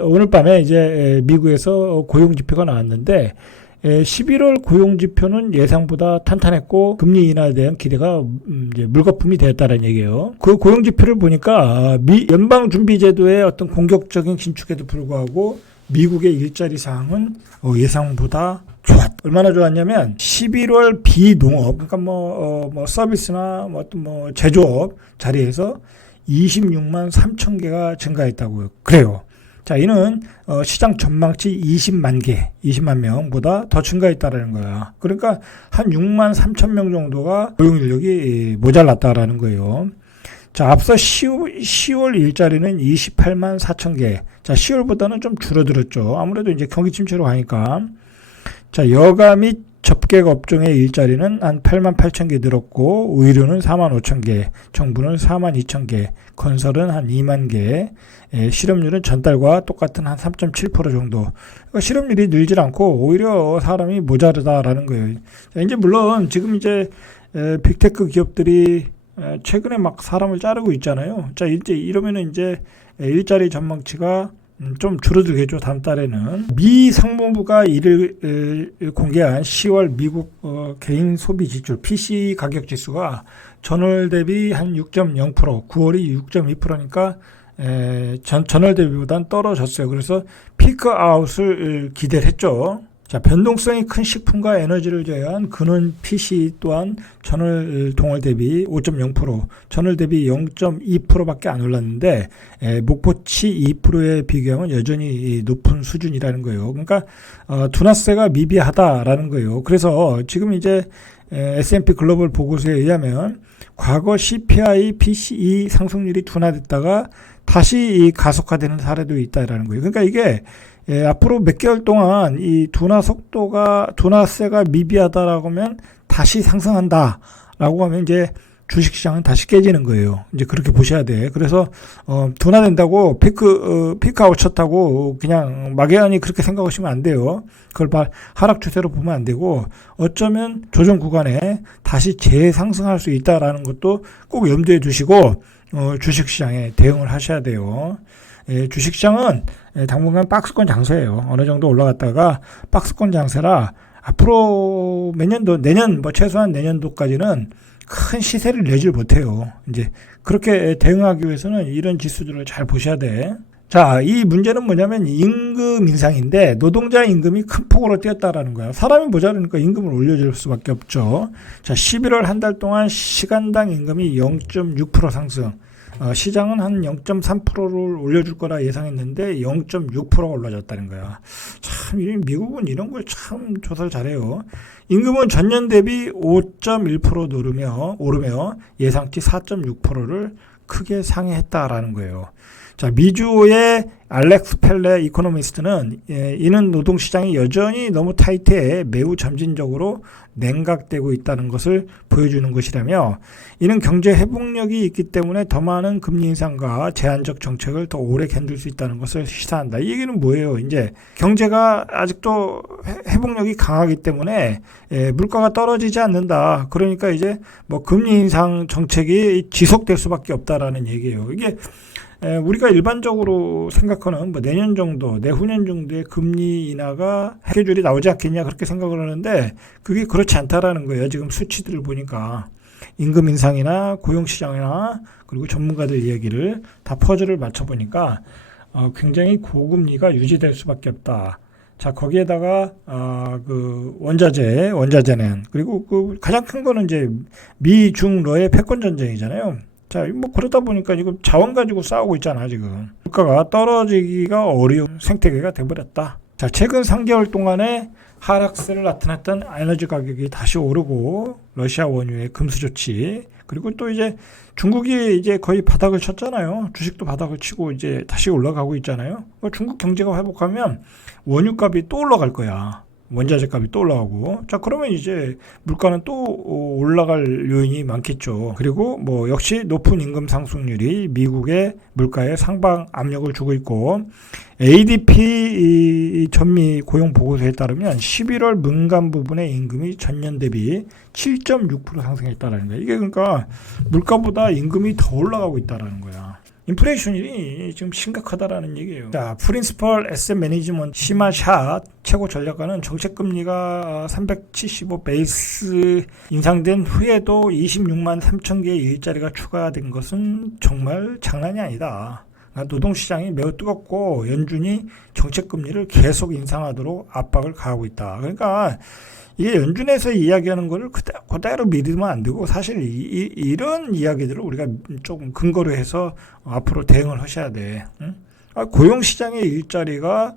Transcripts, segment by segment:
오늘 밤에 이제 미국에서 고용지표가 나왔는데 11월 고용지표는 예상보다 탄탄했고 금리 인하에 대한 기대가 이제 물거품이 되었다는 얘기예요. 그 고용지표를 보니까 연방준비제도의 어떤 공격적인 긴축에도 불구하고 미국의 일자리 상황은 예상보다 얼마나 좋았냐면 11월 비농업, 그러니까 뭐 서비스나 어떤 제조업 자리에서 26만 3천 개가 증가했다고요. 그래요. 자, 이는 시장 전망치 20만 명보다 더 증가했다라는 거야. 그러니까 한 6만 3천 명 정도가 고용 인력이 모자랐다라는 거예요. 자, 앞서 10월 일자리는 28만 4천 개. 자, 10월보다는 좀 줄어들었죠. 아무래도 이제 경기 침체로 가니까. 자, 여가 및 접객 업종의 일자리는 한 8만 8천 개 늘었고, 의료는 4만 5천 개, 정부는 4만 2천 개, 건설은 한 2만 개, 실업률은 전달과 똑같은 한 3.7% 정도. 그러니까 실업률이 늘질 않고 오히려 사람이 모자르다라는 거예요. 자, 이제 물론 지금 이제 빅테크 기업들이 최근에 막 사람을 자르고 있잖아요. 자, 이제 이러면은 이제 일자리 전망치가 좀 줄어들겠죠. 다음 달에는. 미 상무부가 이를 공개한 10월 미국 개인 소비 지출 PCE 가격 지수가 전월 대비 한 6.0%, 9월이 6.2%니까 전월 대비보다는 떨어졌어요. 그래서 피크아웃을 기대를 했죠. 자, 변동성이 큰 식품과 에너지를 제외한 근원 PC 또한 전월 동월 대비 5.0%, 전월 대비 0.2%밖에 안 올랐는데 목표치 2%에 비교하면 여전히 높은 수준이라는 거예요. 그러니까 둔화세가 미비하다라는 거예요. 그래서 지금 이제 S&P 글로벌 보고서에 의하면 과거 CPI, PCE 상승률이 둔화됐다가 다시 가속화되는 사례도 있다라는 거예요. 그러니까 이게 앞으로 몇 개월 동안 이 둔화세가 미비하다라고 하면 다시 상승한다라고 하면 이제 주식시장은 다시 깨지는 거예요. 이제 그렇게 보셔야 돼. 그래서 둔화된다고 피크아웃 쳤다고 그냥 막연히 그렇게 생각하시면 안 돼요. 그걸 하락 추세로 보면 안 되고 어쩌면 조정 구간에 다시 재상승할 수 있다라는 것도 꼭 염두에 두시고 주식시장에 대응을 하셔야 돼요. 주식시장은 당분간 박스권 장세예요. 어느 정도 올라갔다가 박스권 장세라 앞으로 내년 최소한 내년도까지는 큰 시세를 내질 못해요. 이제 그렇게 대응하기 위해서는 이런 지수들을 잘 보셔야 돼. 자, 이 문제는 뭐냐면 임금 인상인데 노동자 임금이 큰 폭으로 뛰었다라는 거야. 사람이 모자르니까 임금을 올려줄 수밖에 없죠. 자, 11월 한 달 동안 시간당 임금이 0.6% 상승. 시장은 한 0.3%를 올려줄 거라 예상했는데 0.6%가 올라졌다는 거야. 참, 미국은 이런 걸 참 조사를 잘해요. 임금은 전년 대비 5.1% 오르며 예상치 4.6%를 크게 상회했다라는 거예요. 자, 미주의 알렉스 펠레 이코노미스트는 이는 노동시장이 여전히 너무 타이트해 매우 점진적으로 냉각되고 있다는 것을 보여주는 것이라며 이는 경제 회복력이 있기 때문에 더 많은 금리 인상과 제한적 정책을 더 오래 견딜 수 있다는 것을 시사한다. 이 얘기는 뭐예요? 이제 경제가 아직도 회복력이 강하기 때문에 물가가 떨어지지 않는다. 그러니까 이제 금리 인상 정책이 지속될 수밖에 없다라는 얘기예요. 이게 우리가 일반적으로 생각하는 내년 정도, 내후년 정도의 금리 인하가 해결이 나오지 않겠냐 그렇게 생각을 하는데 그게 그렇지 않다라는 거예요. 지금 수치들을 보니까 임금 인상이나 고용시장이나 그리고 전문가들 이야기를 다 퍼즐을 맞춰보니까 굉장히 고금리가 유지될 수밖에 없다. 자, 거기에다가 원자재는 그리고 가장 큰 거는 이제 미중러의 패권 전쟁이잖아요. 자, 그러다 보니까 이거 자원 가지고 싸우고 있잖아, 지금. 물가가 떨어지기가 어려운 생태계가 돼버렸다. 자, 최근 3개월 동안에 하락세를 나타냈던 에너지 가격이 다시 오르고, 러시아 원유의 금수 조치, 그리고 또 이제 중국이 이제 거의 바닥을 쳤잖아요. 주식도 바닥을 치고 이제 다시 올라가고 있잖아요. 중국 경제가 회복하면 원유 값이 또 올라갈 거야. 원자재 값이 또 올라가고, 자, 그러면 이제 물가는 또 올라갈 요인이 많겠죠. 그리고 역시 높은 임금 상승률이 미국의 물가에 상방 압력을 주고 있고, ADP 전미 고용 보고서에 따르면 11월 민간 부분의 임금이 전년 대비 7.6% 상승했다라는 거야. 이게 그러니까 물가보다 임금이 더 올라가고 있다라는 거야. 인플레이션이 지금 심각하다라는 얘기예요. 자, 프린시펄 에셋 매니지먼트 시마샷 최고 전략가는 정책금리가 375 베이스 인상된 후에도 26만 3천 개의 일자리가 추가된 것은 정말 장난이 아니다. 노동시장이 매우 뜨겁고 연준이 정책금리를 계속 인상하도록 압박을 가하고 있다. 그러니까 이게 연준에서 이야기하는 거를 그대로 믿으면 안 되고 사실 이런 이야기들을 우리가 조금 근거로 해서 앞으로 대응을 하셔야 돼. 응? 고용시장의 일자리가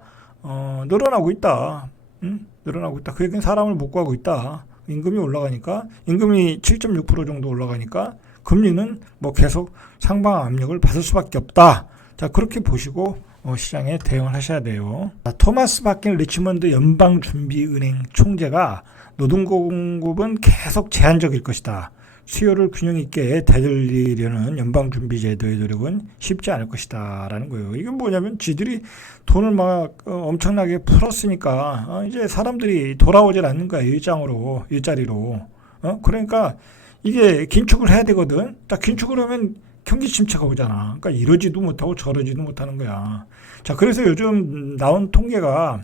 늘어나고 있다. 응? 늘어나고 있다. 그 얘기는 사람을 못 구하고 있다. 임금이 올라가니까 임금이 7.6% 정도 올라가니까 금리는 뭐 계속 상방 압력을 받을 수밖에 없다. 자, 그렇게 보시고 시장에 대응을 하셔야 돼요. 토마스 바킨 리치먼드 연방준비은행 총재가 노동공급은 계속 제한적일 것이다. 수요를 균형 있게 되돌리려는 연방준비제도의 노력은 쉽지 않을 것이다 라는 거예요. 이건 뭐냐면 지들이 돈을 막 엄청나게 풀었으니까 이제 사람들이 돌아오질 않는 거야. 일자리로. 그러니까 이게 긴축을 해야 되거든. 딱 긴축을 하면 경기 침체가 오잖아. 그러니까 이러지도 못하고 저러지도 못하는 거야. 자, 그래서 요즘 나온 통계가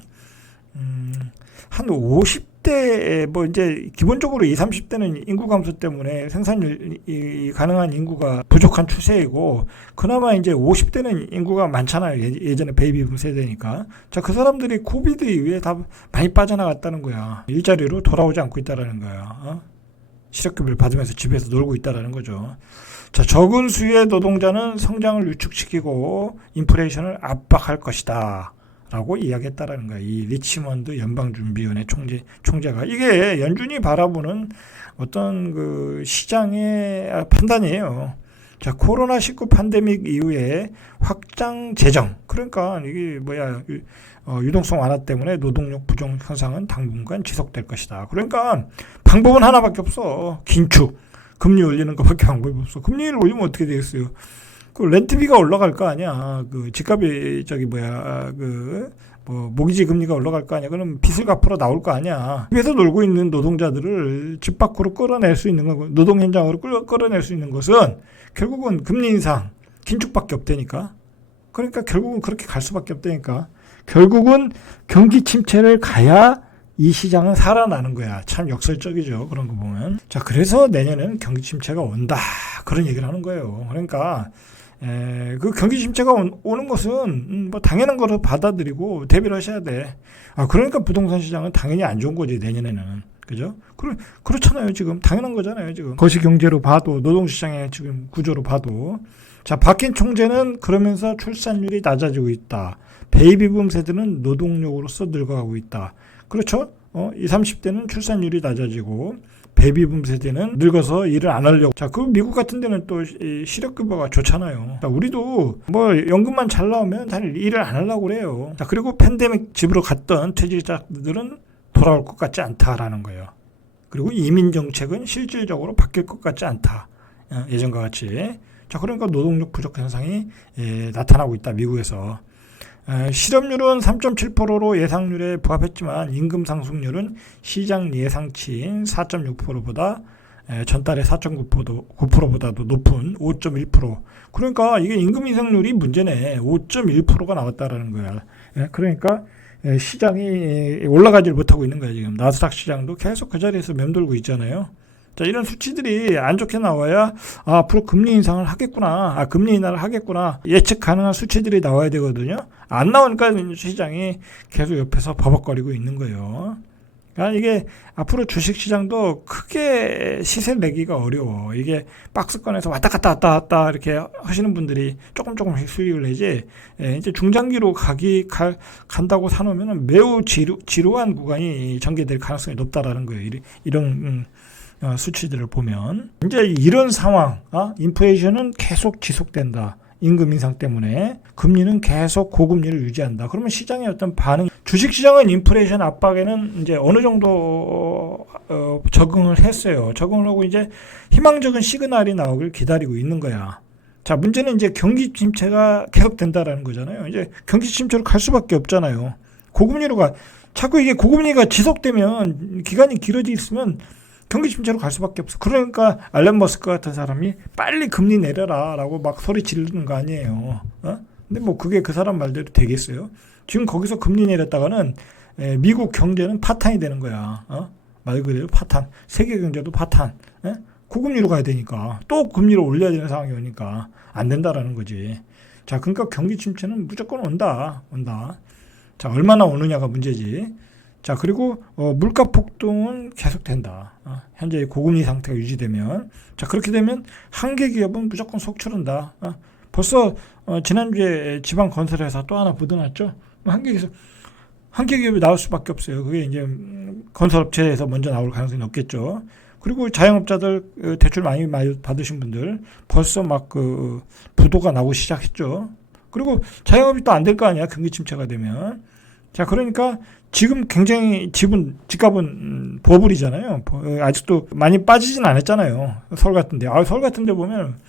한 50대 뭐 이제 기본적으로 20, 30대는 인구 감소 때문에 생산이 가능한 인구가 부족한 추세이고 그나마 이제 50대는 인구가 많잖아요. 예전에 베이비붐 세대니까. 자, 그 사람들이 코비드 이후에 다 많이 빠져나갔다는 거야. 일자리로 돌아오지 않고 있다라는 거야. 실업급여를 받으면서 집에서 놀고 있다라는 거죠. 자, 적은 수의 노동자는 성장을 위축시키고 인플레이션을 압박할 것이다 라고 이야기했다라는 거야. 이 리치먼드 연방준비위원회 총재가. 이게 연준이 바라보는 어떤 그 시장의 판단이에요. 자, 코로나19 팬데믹 이후에 확장 재정. 그러니까 이게 유동성 완화 때문에 노동력 부족 현상은 당분간 지속될 것이다. 그러니까 방법은 하나밖에 없어. 긴축. 금리 올리는 것밖에 방법이 없어. 금리를 올리면 어떻게 되겠어요? 그 렌트비가 올라갈 거 아니야. 그 집값이 모기지 금리가 올라갈 거 아니야. 그럼 빚을 갚으러 나올 거 아니야. 집에서 놀고 있는 노동자들을 집 밖으로 끌어낼 수 있는 거, 노동 현장으로 끌어낼 수 있는 것은 결국은 금리 인상, 긴축밖에 없다니까. 그러니까 결국은 그렇게 갈 수밖에 없다니까. 결국은 경기 침체를 가야 이 시장은 살아나는 거야. 참 역설적이죠. 그런 거 보면. 자, 그래서 내년에는 경기 침체가 온다. 그런 얘기를 하는 거예요. 그러니까 그 경기 침체가 오는 것은 뭐 당연한 거로 받아들이고 대비를 하셔야 돼. 그러니까 부동산 시장은 당연히 안 좋은 거지, 내년에는. 그죠? 그렇잖아요. 지금 당연한 거잖아요. 지금 거시 경제로 봐도 노동시장의 지금 구조로 봐도. 자, 바뀐 총재는 그러면서 출산율이 낮아지고 있다. 베이비붐 세대는 노동력으로서 늙어가고 있다. 그렇죠? 20, 30대는 출산율이 낮아지고 베이비붐 세대는 늙어서 일을 안 하려고. 자, 그 미국 같은 데는 또 실업급여가 좋잖아요. 자, 우리도 뭐 연금만 잘 나오면 사실 일을 안 하려고 그래요. 자, 그리고 팬데믹 집으로 갔던 퇴직자들은 돌아올 것 같지 않다라는 거예요. 그리고 이민 정책은 실질적으로 바뀔 것 같지 않다. 예전과 같이. 자, 그러니까 노동력 부족 현상이 나타나고 있다. 미국에서. 실업률은 3.7%로 예상률에 부합했지만 임금 상승률은 시장 예상치인 4.6%보다 전달의 4.9%보다도 높은 5.1%. 그러니까 이게 임금 인상률이 문제네. 5.1%가 나왔다라는 거야. 그러니까 시장이 올라가질 못하고 있는 거야. 지금 나스닥 시장도 계속 그 자리에서 맴돌고 있잖아요. 자, 이런 수치들이 안 좋게 나와야 앞으로 금리 인상을 하겠구나. 금리 인하를 하겠구나. 예측 가능한 수치들이 나와야 되거든요. 안 나오니까 시장이 계속 옆에서 버벅거리고 있는 거예요. 그러니까 이게 앞으로 주식시장도 크게 시세를 내기가 어려워. 이게 박스권에서 왔다 갔다 이렇게 하시는 분들이 조금씩 수익을 내지, 이제 중장기로 간다고 사놓으면 매우 지루한 구간이 전개될 가능성이 높다라는 거예요. 이런 수치들을 보면. 이제 이런 상황, 인플레이션은 계속 지속된다. 임금 인상 때문에. 금리는 계속 고금리를 유지한다. 그러면 시장의 어떤 반응, 주식시장은 인플레이션 압박에는 이제 어느 정도 적응을 했어요. 적응을 하고 이제 희망적인 시그널이 나오길 기다리고 있는 거야. 자, 문제는 이제 경기 침체가 계속 된다라는 거잖아요. 이제 경기 침체로 갈 수밖에 없잖아요. 고금리로 자꾸 이게 고금리가 지속되면, 기간이 길어져 있으면 경기 침체로 갈 수밖에 없어. 그러니까 앨런 머스크 같은 사람이 빨리 금리 내려라라고 막 소리 지르는 거 아니에요. 근데 뭐 그게 그 사람 말대로 되겠어요? 지금 거기서 금리 내렸다가는 미국 경제는 파탄이 되는 거야. 말 그대로 파탄. 세계 경제도 파탄. 고금리로 가야 되니까 또 금리를 올려야 되는 상황이 오니까 안 된다라는 거지. 자, 그러니까 경기 침체는 무조건 온다. 자, 얼마나 오느냐가 문제지. 자, 그리고 물가 폭등은 계속된다. 현재 고금리 상태가 유지되면. 자, 그렇게 되면 한계 기업은 무조건 속출한다. 벌써 지난주에 지방 건설회사 또 하나 부도났죠. 한계 기업이 나올 수밖에 없어요. 그게 이제 건설업체에서 먼저 나올 가능성이 높겠죠. 그리고 자영업자들 대출 많이 받으신 분들 벌써 막 그 부도가 나고 시작했죠. 그리고 자영업이 또 안 될 거 아니야. 경기 침체가 되면. 자, 그러니까 지금 굉장히 집값은 버블이잖아요. 아직도 많이 빠지진 않았잖아요. 서울 같은데. 서울 같은데 보면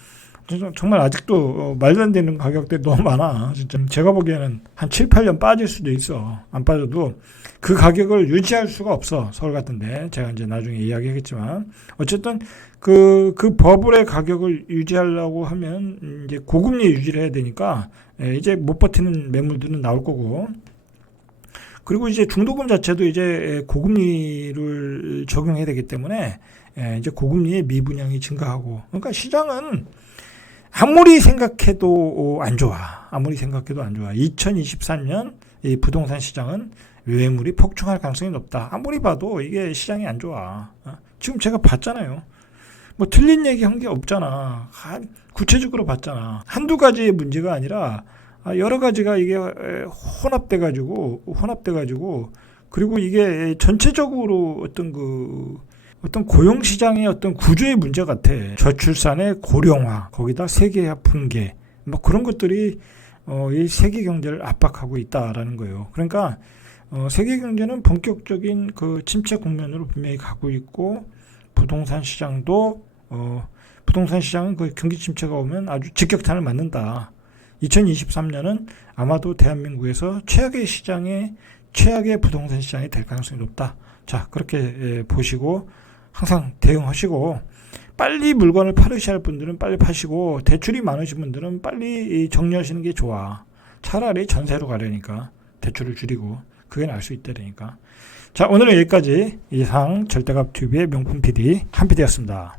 정말 아직도 말도 안 되는 가격대가 너무 많아. 진짜 제가 보기에는 한 7, 8년 빠질 수도 있어. 안 빠져도 그 가격을 유지할 수가 없어. 서울 같은데. 제가 이제 나중에 이야기하겠지만. 어쨌든 그 버블의 가격을 유지하려고 하면 이제 고금리 유지를 해야 되니까 이제 못 버티는 매물들은 나올 거고. 그리고 이제 중도금 자체도 이제 고금리를 적용해야 되기 때문에 이제 고금리의 미분양이 증가하고. 그러니까 시장은 아무리 생각해도 안 좋아. 2023년 이 부동산 시장은 매물이 폭증할 가능성이 높다. 아무리 봐도 이게 시장이 안 좋아. 지금 제가 봤잖아요. 뭐 틀린 얘기 한 게 없잖아. 구체적으로 봤잖아. 한두 가지의 문제가 아니라 여러 가지가 이게 혼합돼가지고 그리고 이게 전체적으로 어떤 고용시장의 어떤 구조의 문제 같아. 저출산의 고령화, 거기다 세계화 붕괴, 뭐 그런 것들이 이 세계 경제를 압박하고 있다라는 거예요. 그러니까 세계 경제는 본격적인 그 침체 국면으로 분명히 가고 있고, 부동산 시장은 그 경기 침체가 오면 아주 직격탄을 맞는다. 2023년은 아마도 대한민국에서 최악의 부동산 시장이 될 가능성이 높다. 자, 그렇게 보시고 항상 대응하시고, 빨리 물건을 팔으셔야 할 분들은 빨리 파시고, 대출이 많으신 분들은 빨리 정리하시는 게 좋아. 차라리 전세로 가려니까 대출을 줄이고 그게 나을 수 있다니까. 자, 오늘은 여기까지. 이상 절대값 TV의 명품 PD 한 PD였습니다.